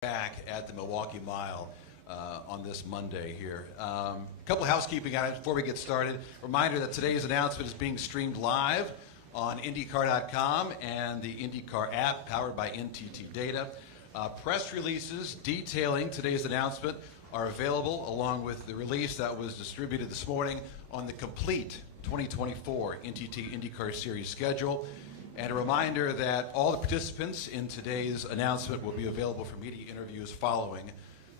Back at the Milwaukee Mile on this Monday here. A couple housekeeping items before we get started. Reminder that today's announcement is being streamed live on INDYCAR.com and the INDYCAR app powered by NTT Data. Press releases detailing today's announcement are available along with the release that was distributed this morning on the complete 2024 NTT INDYCAR Series schedule. And a reminder that all the participants in today's announcement will be available for media interviews following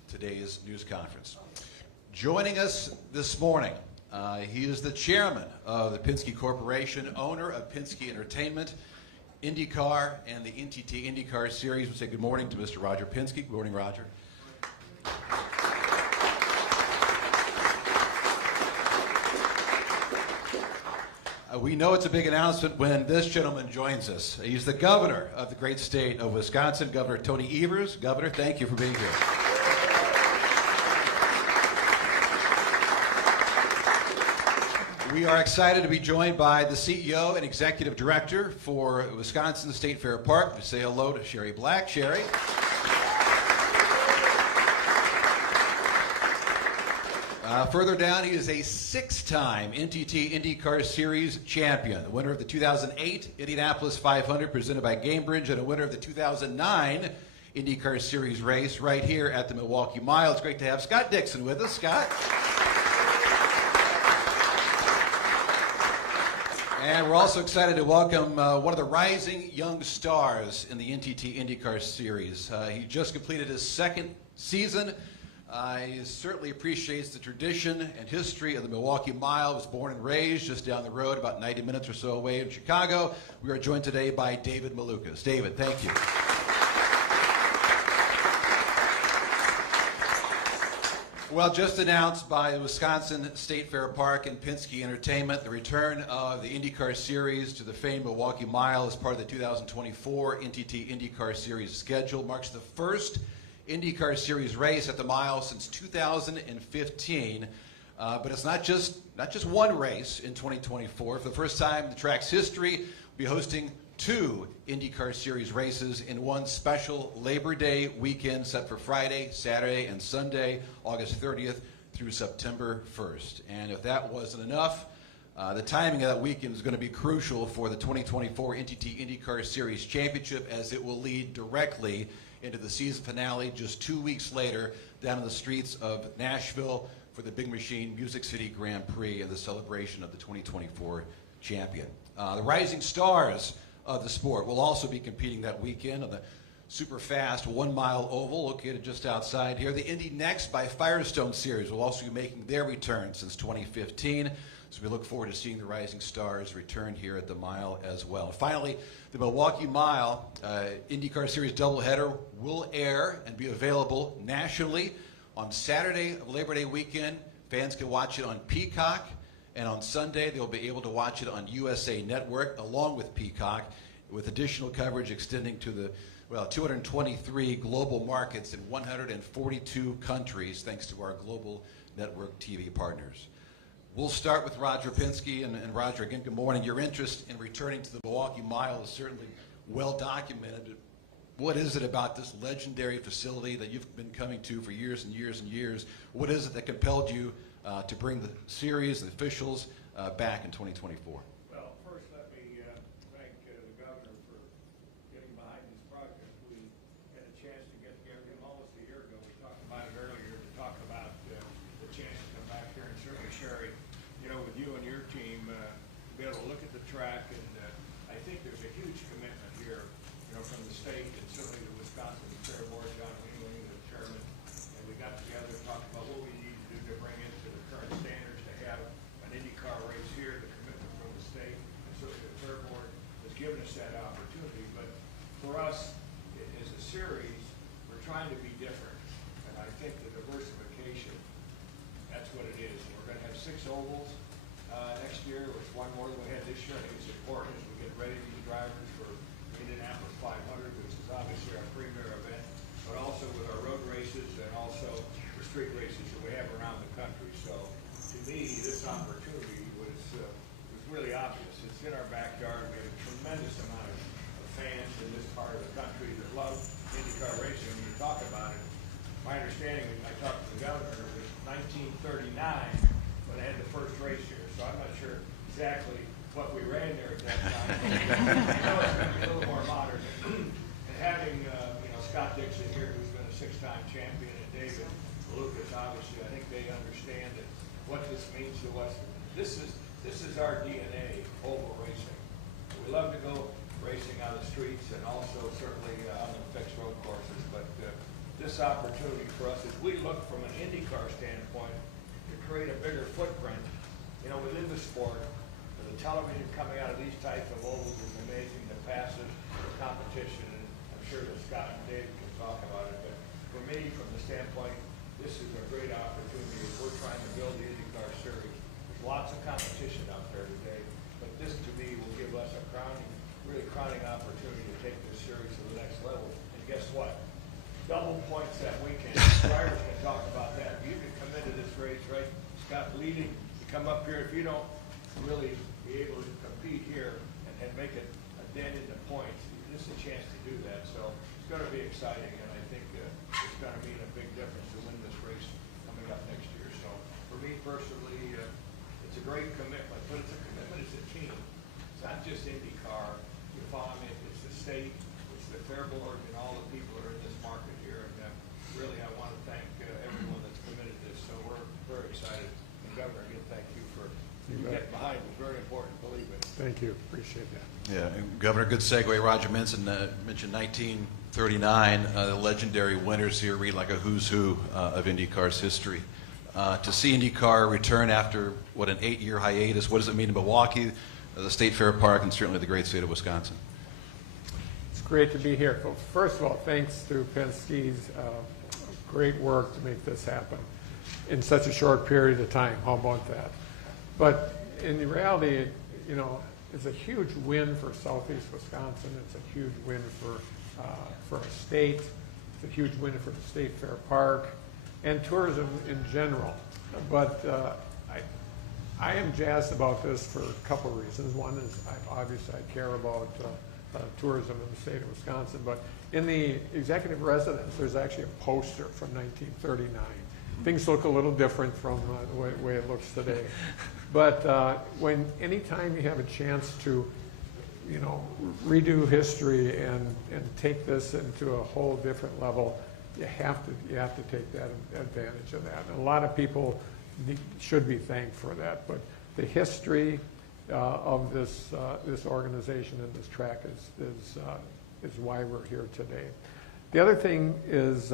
today's news conference. Joining us this morning, he is the chairman of the Penske Corporation, owner of Penske Entertainment, INDYCAR, and the NTT INDYCAR Series. We'll say good morning to Mr. Roger Penske. Good morning, Roger. We know it's a big announcement when this gentleman joins us. He's the governor of the great state of Wisconsin, Governor Tony Evers. Governor, thank you for being here. We are excited to be joined by the CEO and Executive Director for Wisconsin State Fair Park. We say hello to Sherry Black. Sherry. Further down, he is a six-time NTT INDYCAR Series champion, the winner of the 2008 Indianapolis 500 presented by Gamebridge, and a winner of the 2009 INDYCAR Series race right here at the Milwaukee Mile. It's great to have Scott Dixon with us. Scott. And we're also excited to welcome one of the rising young stars in the NTT INDYCAR Series. He just completed his second season. He certainly appreciates the tradition and history of the Milwaukee Mile. He was born and raised just down the road, about 90 minutes or so away in Chicago. We are joined today by David Malukas. David, thank you. Well, just announced by Wisconsin State Fair Park and Penske Entertainment, the return of the INDYCAR Series to the famed Milwaukee Mile as part of the 2024 NTT INDYCAR Series schedule. Marks the first INDYCAR Series race at the mile since 2015, but it's not just one race in 2024. For the first time in the track's history, we'll be hosting two INDYCAR Series races in one special Labor Day weekend set for Friday, Saturday, and Sunday, August 30th through September 1st. And if that wasn't enough, the timing of that weekend is going to be crucial for the 2024 NTT INDYCAR Series Championship, as it will lead directly into the season finale just 2 weeks later down in the streets of Nashville for the Big Machine Music City Grand Prix and the celebration of the 2024 champion. The rising stars of the sport will also be competing that weekend on the super fast 1 mile oval located just outside here. The Indy Next by Firestone Series will also be making their return since 2015. So we look forward to seeing the rising stars return here at the mile as well. Finally, the Milwaukee Mile INDYCAR Series doubleheader will air and be available nationally on Saturday of Labor Day weekend. Fans can watch it on Peacock, and on Sunday they'll be able to watch it on USA Network along with Peacock, with additional coverage extending to the 223 global markets in 142 countries, thanks to our global network TV partners. We'll start with Roger Penske, and Roger, again, good morning. Your interest in returning to the Milwaukee Mile is certainly well documented. What is it about this legendary facility that you've been coming to for years and years and years? What is it that compelled you to bring the series, the officials, back in 2024? Well, first let me thank the governor for getting behind this project. We had a chance to get together with him almost a year ago. We talked about it earlier to talk about the chance to come back here, and certainly Sherry, with you and your team, be able to look at the track, and I think there's a huge commitment here, from the state and certainly the Wisconsin Fair Board, John Wheeling, the chairman, and we got together and talked about what we need to do to bring it to the current standards to have an INDYCAR race here. The commitment from the state and certainly the Fair Board has given us that opportunity. But for us, as a series, we're trying to be different, and I think the diversification, that's what it is. We're going to have 6 ovals next year, which is one more than we had this year. I think it's important as we get ready to be drivers for Indianapolis 500, which is obviously our premier event, but also with our road races and also the street races that we have around the country. So to me, this opportunity was really obvious. It's in our backyard. We have a tremendous amount of fans in this part of the country that love INDYCAR racing. talk about it. My understanding, I talked to the governor, it was 1939 when they had the first race here, so I'm not sure exactly what we ran there at that time. I know it's going to be a little more modern. And having, Scott Dixon here, who's been a 6-time champion, and David Lucas, obviously, I think they understand that what this means to us. This is our DNA, oval racing. We love to go racing on the streets and also certainly on the fixed road courses, but this opportunity for us, as we look from an INDYCAR standpoint, to create a bigger footprint, within the sport. The television coming out of these types of ovals is amazing. The passes, the competition, and I'm sure that Scott and Dave can talk about it. But for me, from the standpoint, this is a great opportunity. We're trying to build the INDYCAR series. There's lots of competition out there today, but this to me will give us a really crowning opportunity to take this series to the next level. And guess what? Double points that weekend. Drivers can talk about that. You can come into this race, right? Scott, leading, you come up here. If you don't really be able to compete here and make a dent in the points, this is a chance to do that. So it's going to be exciting, and I think it's going to mean a big difference to win this race coming up next year. So for me personally, it's a great commitment, but it's a commitment as a team. It's not just INDYCAR. You follow me? It's the state, it's the Fair Board, and all the people that are in this market here. And really, I want to thank everyone that's committed to this. So we're very excited. And Governor, again, thank you for getting behind it. It's very important, believe me. Thank you. Appreciate that. Yeah, and Governor, good segue. Roger mentioned 1939. The legendary winners here read like a who's who of INDYCAR's history. To see INDYCAR return after, an 8-year hiatus, what does it mean to Milwaukee, the State Fair Park, and certainly the great state of Wisconsin? It's great to be here. Well, first of all, thanks to Penske's great work to make this happen in such a short period of time. How about that? But in reality, it's a huge win for Southeast Wisconsin. It's a huge win for our state. It's a huge win for the State Fair Park and tourism in general. But I am jazzed about this for a couple of reasons. One is obviously I care about tourism in the state of Wisconsin, but in the executive residence, there's actually a poster from 1939. Things look a little different from the way it looks today. But anytime you have a chance to, redo history and take this into a whole different level, you have to take that advantage of that. And a lot of people should be thanked for that. But the history of this organization and this track is why we're here today. The other thing is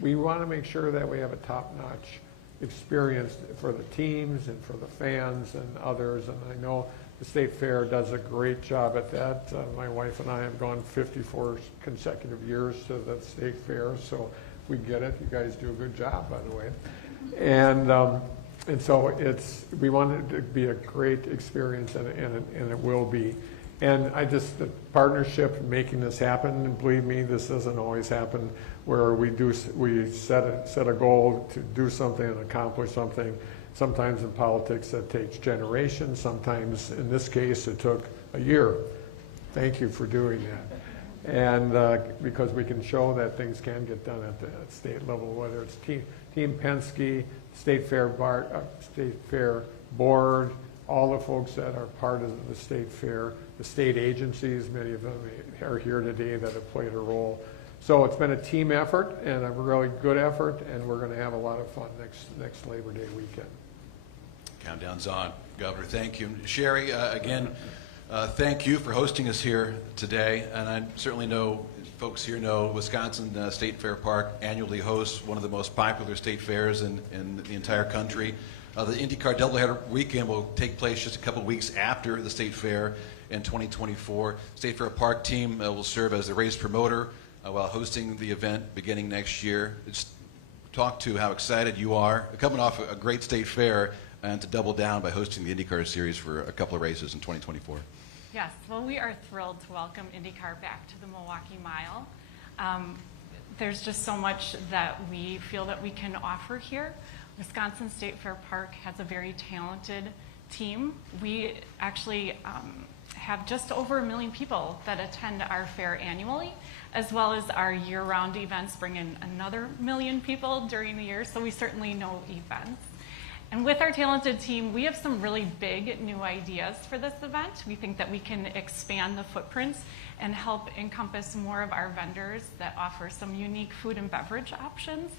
we want to make sure that we have a top-notch experience for the teams and for the fans and others, and I know the State Fair does a great job at that. My wife and I have gone 54 consecutive years to the State Fair, so we get it. You guys do a good job, by the way. And so we want it to be a great experience, and it will be. And the partnership making this happen, and believe me, this doesn't always happen, where we set a goal to do something and accomplish something. Sometimes in politics that takes generations. Sometimes, in this case, it took a year. Thank you for doing that. And because we can show that things can get done at the state level, whether it's Team Penske, State Fair Board, all the folks that are part of the State Fair, the state agencies, many of them are here today that have played a role. So it's been a team effort and a really good effort, and we're going to have a lot of fun next Labor Day weekend. Countdown's on. Governor, thank you. Sherry, again, thank you for hosting us here today. And I certainly know, folks here know, Wisconsin State Fair Park annually hosts one of the most popular state fairs in the entire country. The INDYCAR doubleheader weekend will take place just a couple of weeks after the State Fair in 2024. State Fair Park team will serve as the race promoter while hosting the event beginning next year. Just talk to how excited you are, coming off a great state fair, and to double down by hosting the INDYCAR series for a couple of races in 2024. Yes, well, we are thrilled to welcome INDYCAR back to the Milwaukee Mile. There's just so much that we feel that we can offer here. Wisconsin State Fair Park has a very talented team. We actually have just over 1 million people that attend our fair annually, as well as our year-round events bring in another 1 million people during the year, so we certainly know events. And with our talented team, we have some really big new ideas for this event. We think that we can expand the footprints and help encompass more of our vendors that offer some unique food and beverage options,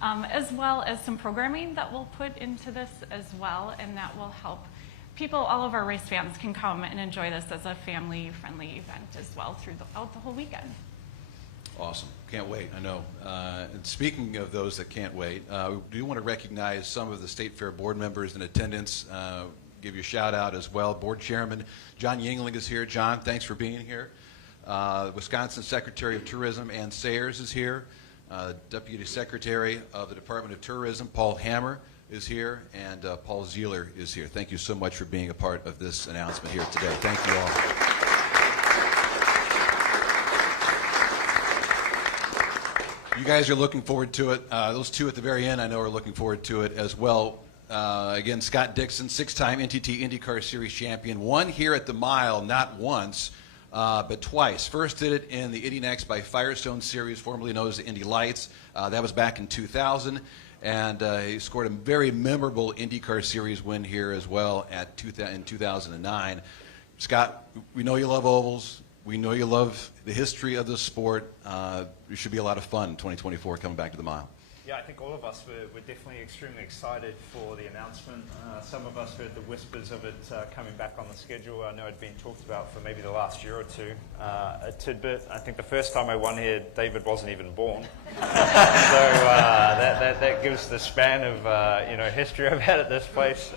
as well as some programming that we'll put into this as well, and that will help people, all of our race fans, can come and enjoy this as a family-friendly event as well throughout the whole weekend. Awesome. Can't wait, I know. And speaking of those that can't wait, we do want to recognize some of the State Fair board members in attendance. Give you a shout out as well. Board Chairman John Yingling is here. John, thanks for being here. Wisconsin Secretary of Tourism Ann Sayers is here. Deputy Secretary of the Department of Tourism Paul Hammer is here, and Paul Zeeler is here. Thank you so much for being a part of this announcement here today. Thank you all. You guys are looking forward to it. Those two at the very end, I know, are looking forward to it as well. Again, Scott Dixon, 6-time NTT INDYCAR Series champion, won here at the mile not once, but twice. First did it in the Indy Next by Firestone Series, formerly known as the Indy Lights. That was back in 2000. And he scored a very memorable INDYCAR Series win here as well in 2009. Scott, we know you love ovals. We know you love the history of the sport. It should be a lot of fun in 2024 coming back to the mile. Yeah, I think all of us were definitely extremely excited for the announcement. Some of us heard the whispers of it coming back on the schedule. I know it had been talked about for maybe the last year or two. A tidbit, I think the first time I won here, David wasn't even born. So that gives the span of history I've had at this place.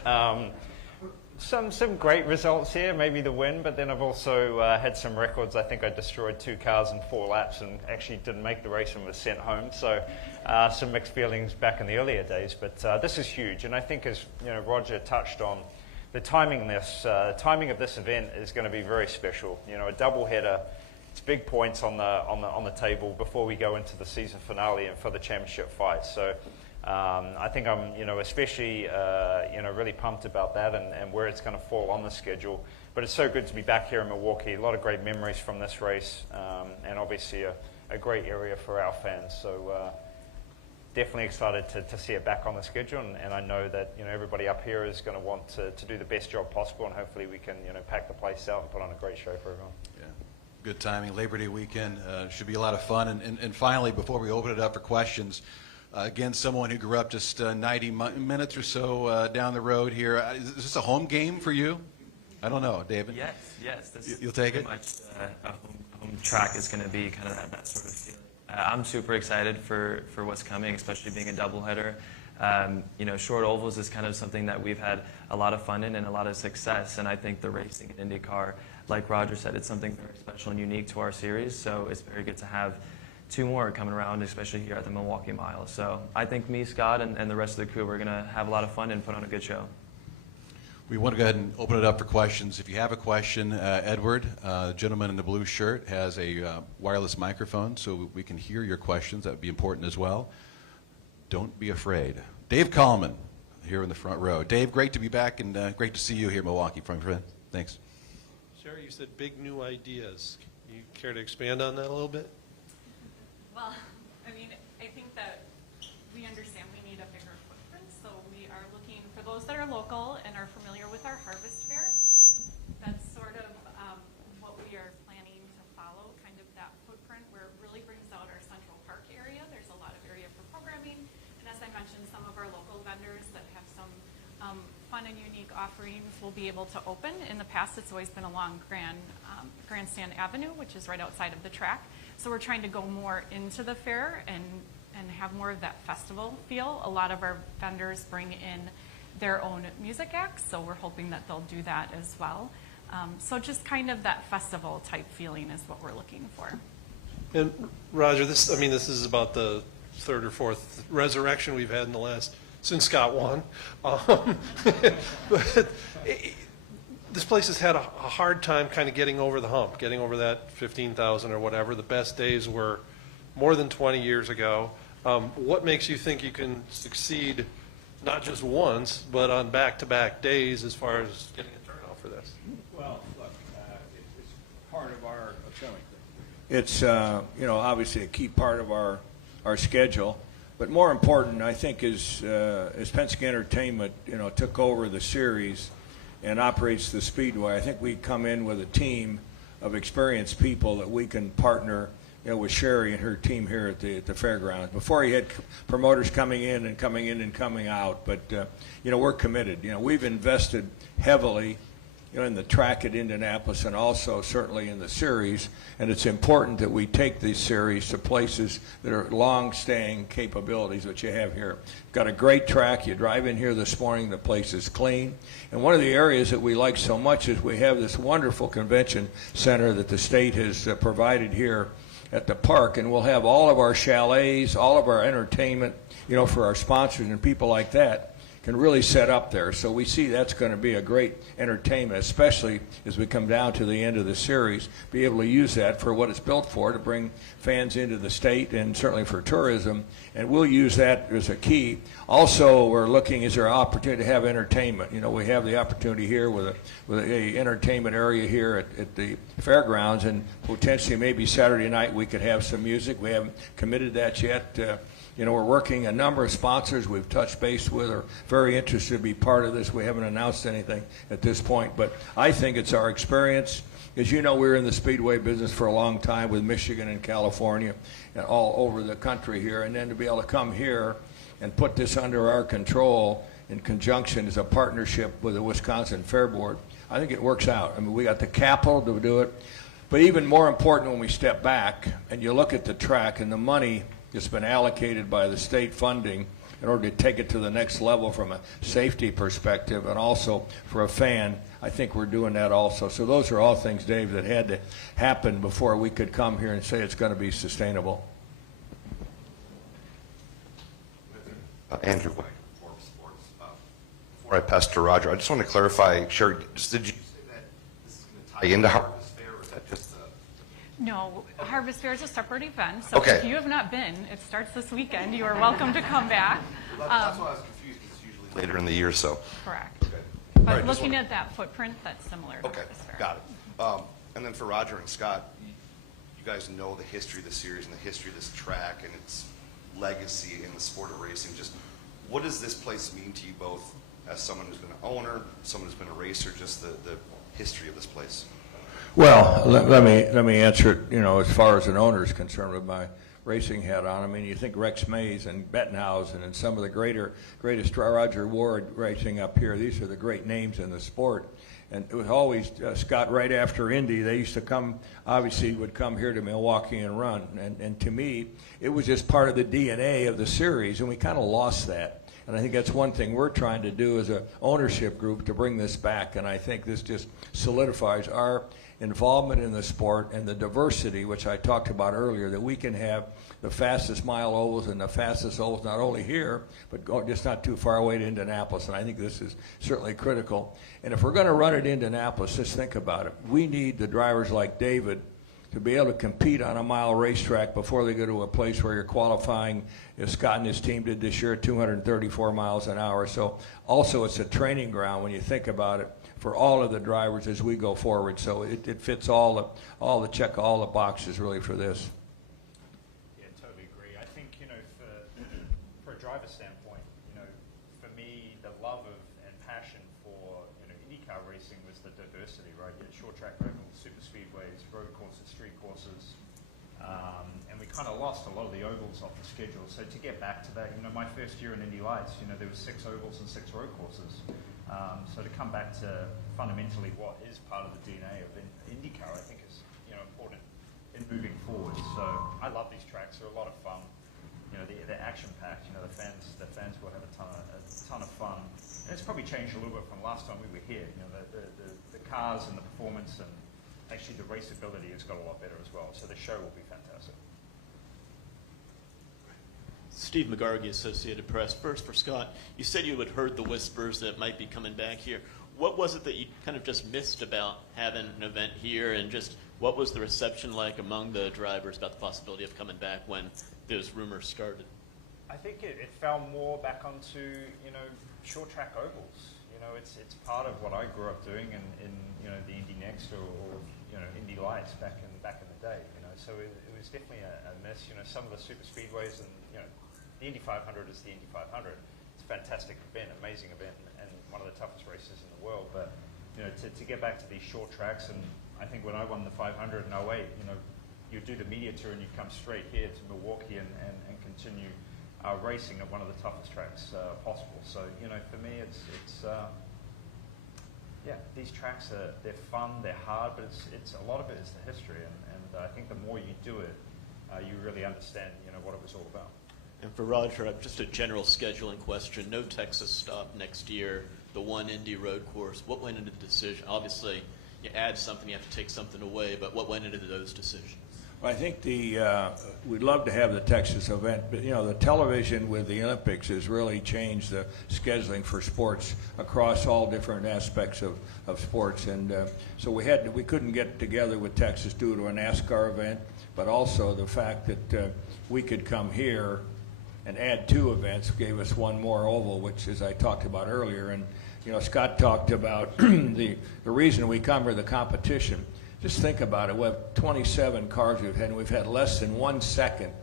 Some great results here, maybe the win, but then I've also had some records. I think I destroyed 2 cars in 4 laps and actually didn't make the race and was sent home. So some mixed feelings back in the earlier days, but this is huge. And I think, as Roger touched on, the timing of this event is going to be very special. A doubleheader. It's big points on the table before we go into the season finale and for the championship fight. So I think I'm, especially, really pumped about that and where it's going to fall on the schedule. But it's so good to be back here in Milwaukee. A lot of great memories from this race, and obviously a great area for our fans. So definitely excited to see it back on the schedule. And I know that everybody up here is going to want to do the best job possible, and hopefully we can pack the place out and put on a great show for everyone. Yeah. Good timing. Labor Day weekend should be a lot of fun. And finally, before we open it up for questions. Again, someone who grew up just 90 minutes or so down the road here. Is this a home game for you? I don't know, David. Yes. You'll take it? Pretty much a home track is going to be kind of that sort of feeling. I'm super excited for what's coming, especially being a doubleheader. Short ovals is kind of something that we've had a lot of fun in and a lot of success. And I think the racing in INDYCAR, like Roger said, it's something very special and unique to our series. So it's very good to have 2 more coming around, especially here at the Milwaukee Mile. So I think me, Scott, and the rest of the crew, we're going to have a lot of fun and put on a good show. We want to go ahead and open it up for questions. If you have a question, Edward, the gentleman in the blue shirt, has a wireless microphone so we can hear your questions. That would be important as well. Don't be afraid. Dave Kallman, here in the front row. Dave, great to be back and great to see you here in Milwaukee, friend. Thanks. Sherry, you said big new ideas. You care to expand on that a little bit? Well, I think that we understand we need a bigger footprint, so we are looking for those that are local and are familiar with our harvest fair. That's sort of what we are planning to follow, kind of that footprint where it really brings out our Central Park area. There's a lot of area for programming, and as I mentioned, some of our local vendors that have some fun and unique offerings will be able to open. In the past, it's always been along Grandstand Avenue, which is right outside of the track. So we're trying to go more into the fair and have more of that festival feel. A lot of our vendors bring in their own music acts, so we're hoping that they'll do that as well. So just kind of that festival type feeling is what we're looking for. And Roger, this is about the 3rd or 4th resurrection we've had in the last, since Scott won. But this place has had a hard time kind of getting over the hump, getting over that 15,000 or whatever. The best days were more than 20 years ago. What makes you think you can succeed not just once, but on back-to-back days as far as getting a turnout for this? Well, look, it's obviously a key part of our schedule. But more important, I think, is as Penske Entertainment took over the series and operates the Speedway, I think we come in with a team of experienced people that we can partner with Sherry and her team here at the fairgrounds. Before, you had promoters coming in and coming out, but we're committed. We've invested heavily in the track at Indianapolis and also certainly in the series, and it's important that we take these series to places that are long-staying capabilities that you have here. Got a great track. You drive in here this morning, the place is clean, and one of the areas that we like so much is we have this wonderful convention center that the state has provided here at the park, and we'll have all of our chalets, all of our entertainment, for our sponsors and people like that can really set up there. So we see that's going to be a great entertainment, especially as we come down to the end of the series, be able to use that for what it's built for, to bring fans into the state and certainly for tourism, and we'll use that as a key. Also, we're looking, is there an opportunity to have entertainment? We have the opportunity here with a entertainment area here at the fairgrounds, and potentially maybe Saturday night we could have some music. We haven't committed that yet. We're working a number of sponsors we've touched base with are very interested to be part of this. We haven't announced anything at this point, but I think it's our experience. As you know, we were in the Speedway business for a long time with Michigan and California and all over the country here, and then to be able to come here and put this under our control in conjunction as a partnership with the Wisconsin Fair Board, I think it works out. I mean, we got the capital to do it, but even more important when we step back and you look at the track and the money that's been allocated by the state funding in order to take it to the next level from a safety perspective and also for a fan, I think we're doing that also. So those are all things, Dave, that had to happen before we could come here and say it's going to be sustainable. Andrew White, Forbes Sports. Before I pass to Roger, I just want to clarify, Sherry, did you say that this is going to tie into Harvest Fair, or is that just No, Harvest Fair is a separate event, so Okay. if you have not been, it starts this weekend. You are welcome to come back. That's why I was confused. It's usually later in the year, so. Correct. Okay. But All right, just looking wanna- at that footprint, that's similar to Okay, Harvest Fair. got it. And then for Roger and Scott, you guys know the history of the series and the history of this track and its legacy in the sport of racing. Just what does this place mean to you both as someone who's been an owner, someone who's been a racer, just the history of this place? Well, let me answer it, as far as an owner is concerned with my racing hat on. I mean, you think Rex Mays and Bettenhausen and some of the greatest Roger Ward racing up here. These are the great names in the sport. And it was always, Scott, right after Indy, they used to come, obviously would come here to Milwaukee and run. And to me, it was just part of the DNA of the series, and we kind of lost that. And I think that's one thing we're trying to do as an ownership group to bring this back. And I think this just solidifies our involvement in the sport and the diversity, which I talked about earlier, that we can have the fastest mile ovals and the fastest ovals not only here, but just not too far away to Indianapolis. And I think this is certainly critical. And if we're going to run it in Indianapolis, just think about it. We need the drivers like David to be able to compete on a mile racetrack before they go to a place where you're qualifying, as Scott and his team did this year, 234 miles an hour. So also it's a training ground when you think about it for all of the drivers as we go forward. So it fits all the boxes really for this. Yeah, totally agree. I think, for a driver standpoint, for me, the love of and passion for, IndyCar racing was the diversity, right? You had short track ovals, super speedways, road courses, street courses, and we kind of lost a lot of the ovals off the schedule. So to get back to that, my first year in Indy Lights, there were 6 ovals and 6 road courses. So to come back to fundamentally what is part of the DNA of IndyCar, I think is important in moving forward. So I love these tracks; they're a lot of fun. They're action packed. The fans will have a ton of fun. And it's probably changed a little bit from last time we were here. The cars and the performance and actually the raceability has got a lot better as well. So the show will be fantastic. Steve McGargy, Associated Press. First, for Scott, you said you had heard the whispers that it might be coming back here. What was it that you kind of just missed about having an event here, and just what was the reception like among the drivers about the possibility of coming back when those rumors started? I think it fell more back onto short track ovals. It's part of what I grew up doing in the Indy Next or Indy Lights back in the day. so it was definitely a miss. You know, some of the super speedways, and you know, the Indy 500 is the Indy 500. It's a fantastic event, amazing event, and one of the toughest races in the world. But you know, to get back to these short tracks, and I think when I won the 500 in 08, you know, you do the media tour and you come straight here to Milwaukee and continue racing at one of the toughest tracks possible. So you know, for me, it's yeah, these tracks they're fun, they're hard, but it's a lot of it is the history, and I think the more you do it, you really understand, you know, what it was all about. And for Roger, just a general scheduling question. No Texas stop next year, the one Indy road course. What went into the decision? Obviously, you add something, you have to take something away, but what went into those decisions? I think we'd love to have the Texas event, but you know, the television with the Olympics has really changed the scheduling for sports across all different aspects of sports, and so we couldn't get together with Texas due to a NASCAR event, but also the fact that we could come here and add 2 events gave us one more oval, which, as I talked about earlier, and you know, Scott talked about the reason we come here, the competition. Just think about it. We have 27 cars we've had, and we've had less than 1 second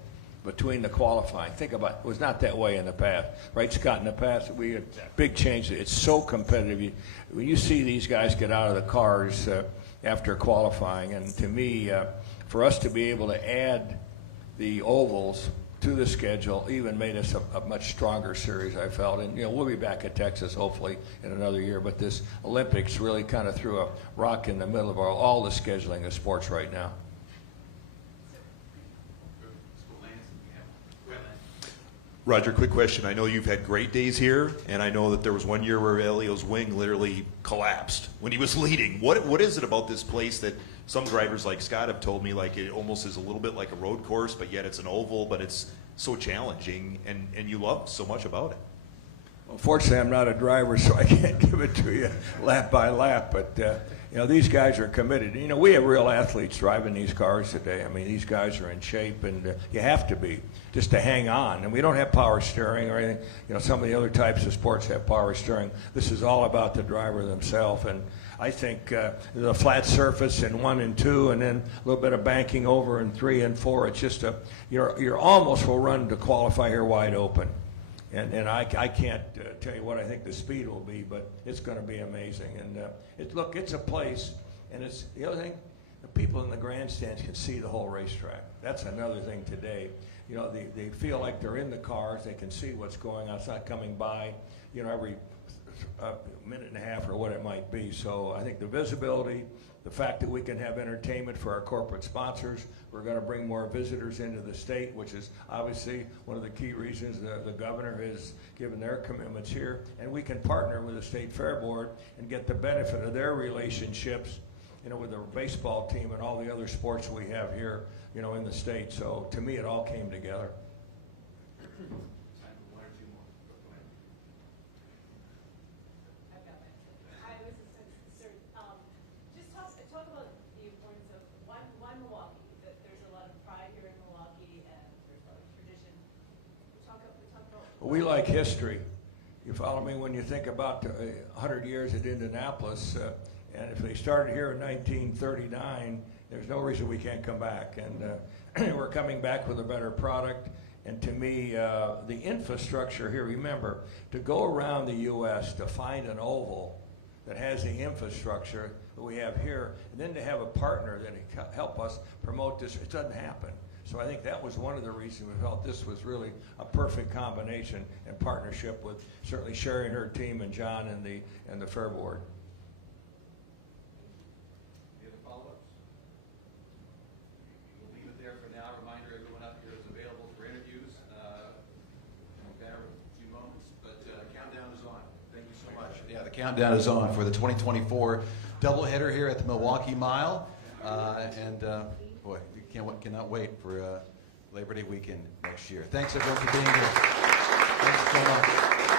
between the qualifying. Think about it. It was not that way in the past. Right, Scott? In the past, we had big changes. It's so competitive. When you see these guys get out of the cars after qualifying, and to me, for us to be able to add the ovals to the schedule even made us a much stronger series, I felt. And you know, we'll be back at Texas hopefully in another year, but this Olympics really kind of threw a rock in the middle of all the scheduling of sports right now. Roger, quick question. I know you've had great days here, and I know that there was one year where Elio's wing literally collapsed when he was leading. What is it about this place that some drivers like Scott have told me, like it almost is a little bit like a road course, but yet it's an oval, but it's so challenging, and you love so much about it? Well, fortunately, I'm not a driver, so I can't give it to you lap by lap, but you know, these guys are committed. You know, we have real athletes driving these cars today. I mean, these guys are in shape, and you have to be just to hang on. And we don't have power steering or anything. You know, some of the other types of sports have power steering. This is all about the driver themselves, and I think the flat surface in 1 and 2, and then a little bit of banking over in 3 and 4. It's just you're almost will run to qualify here wide open. And I can't tell you what I think the speed will be, but it's going to be amazing. And it's a place, and it's the other thing, the people in the grandstands can see the whole racetrack. That's another thing today. You know, they feel like they're in the cars. They can see what's going on. It's not coming by, you know, every minute and a half or what it might be. So I think the visibility, the fact that we can have entertainment for our corporate sponsors, we're going to bring more visitors into the state, which is obviously one of the key reasons the governor has given their commitments here. And we can partner with the State Fair Board and get the benefit of their relationships, you know, with the baseball team and all the other sports we have here, you know, in the state. So to me, it all came together. We like history. You follow me? When you think about 100 years at Indianapolis, and if they started here in 1939, there's no reason we can't come back. And we're coming back with a better product. And to me, the infrastructure here, remember, to go around the U.S. to find an oval that has the infrastructure that we have here, and then to have a partner that can help us promote this, it doesn't happen. So I think that was one of the reasons we felt this was really a perfect combination and partnership with certainly Sherry and her team and John and the Fair Board. Any other follow-ups? We'll leave it there for now. Reminder, everyone up here is available for interviews. We'll bear a few moments, but countdown is on. Thank you so much. Yeah, the countdown is on for the 2024 doubleheader here at the Milwaukee Mile, boy, we cannot wait for Labor Day weekend next year. Thanks everyone for being here. Thanks so much.